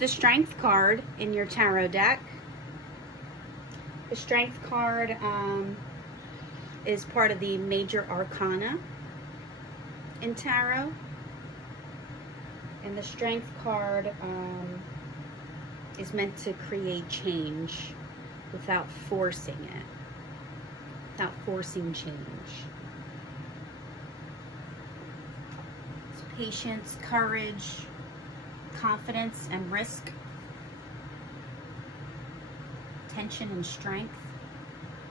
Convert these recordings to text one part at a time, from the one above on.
the Strength card in your tarot deck. The Strength card is part of the major arcana in tarot. And the Strength card is meant to create change without forcing it, without forcing change. It's patience, courage, confidence, and risk. Tension and strength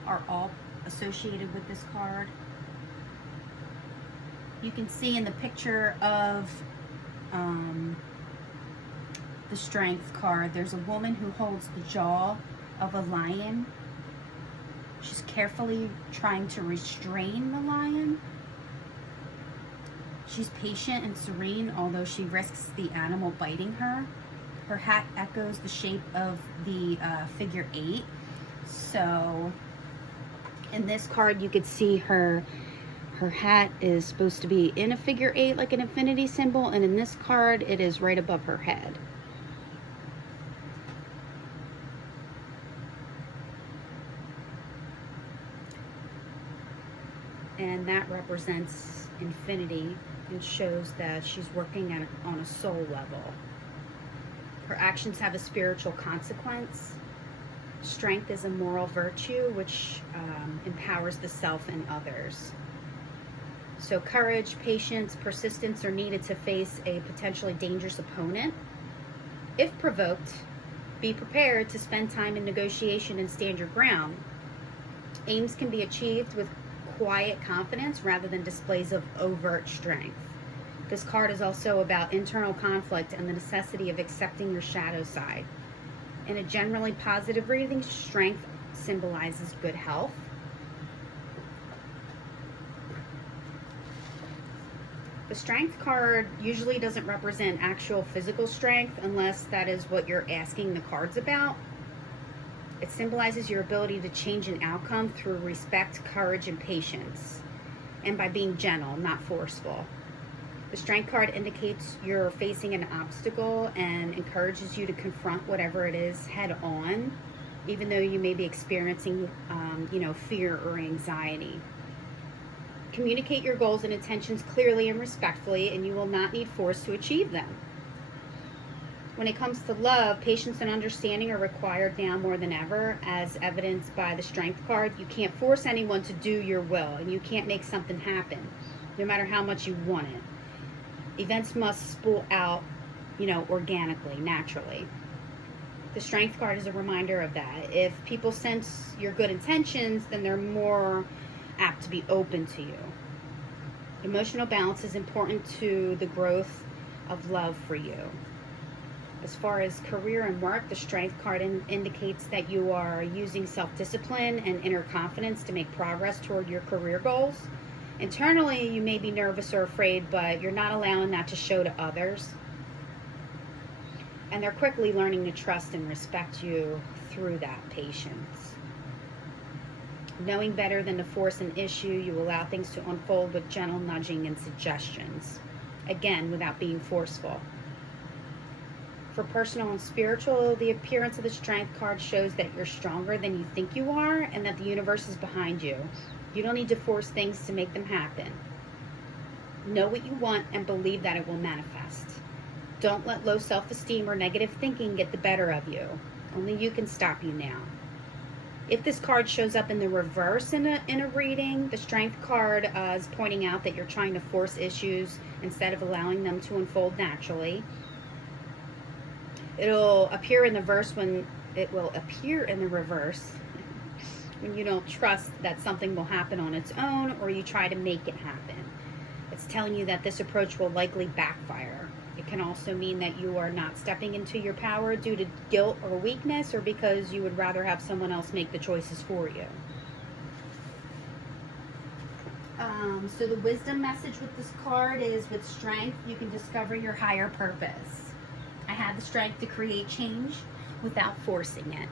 are all associated with this card. You can see in the picture of the Strength card, there's a woman who holds the jaw of a lion. She's carefully trying to restrain the lion. She's patient and serene, although she risks the animal biting her. Her hat echoes the shape of the figure 8. So in this card, you could see her hat is supposed to be in a figure 8, like an infinity symbol, and in this card, it is right above her head. And that represents infinity and shows that she's working on a soul level. Her actions have a spiritual consequence. Strength is a moral virtue which empowers the self and others. So courage, patience, persistence are needed to face a potentially dangerous opponent. If provoked, be prepared to spend time in negotiation and stand your ground. Aims can be achieved with quiet confidence rather than displays of overt strength. This card is also about internal conflict and the necessity of accepting your shadow side. In a generally positive reading, strength symbolizes good health. The Strength card usually doesn't represent actual physical strength unless that is what you're asking the cards about. It symbolizes your ability to change an outcome through respect, courage, and patience, and by being gentle, not forceful. The Strength card indicates you're facing an obstacle and encourages you to confront whatever it is head on, even though you may be experiencing, fear or anxiety. Communicate your goals and intentions clearly and respectfully, and you will not need force to achieve them. When it comes to love, patience and understanding are required now more than ever, as evidenced by the Strength card. You can't force anyone to do your will, and you can't make something happen, no matter how much you want it. Events must spool out, organically, naturally. The Strength card is a reminder of that. If people sense your good intentions, then they're more apt to be open to you. Emotional balance is important to the growth of love for you. As far as career and work, the Strength card indicates that you are using self-discipline and inner confidence to make progress toward your career goals. Internally, you may be nervous or afraid, but you're not allowing that to show to others. And they're quickly learning to trust and respect you through that patience. Knowing better than to force an issue, you allow things to unfold with gentle nudging and suggestions. Again, without being forceful. For personal and spiritual, the appearance of the Strength card shows that you're stronger than you think you are and that the universe is behind you. You don't need to force things to make them happen. Know what you want and believe that it will manifest. Don't let low self-esteem or negative thinking get the better of you. Only you can stop you now. If this card shows up in the reverse in a reading, the Strength card is pointing out that you're trying to force issues instead of allowing them to unfold naturally. It'll appear in the reverse when you don't trust that something will happen on its own or you try to make it happen. It's telling you that this approach will likely backfire. It can also mean that you are not stepping into your power due to guilt or weakness, or because you would rather have someone else make the choices for you. So the wisdom message with this card is, with strength, you can discover your higher purpose. I had the strength to create change without forcing it.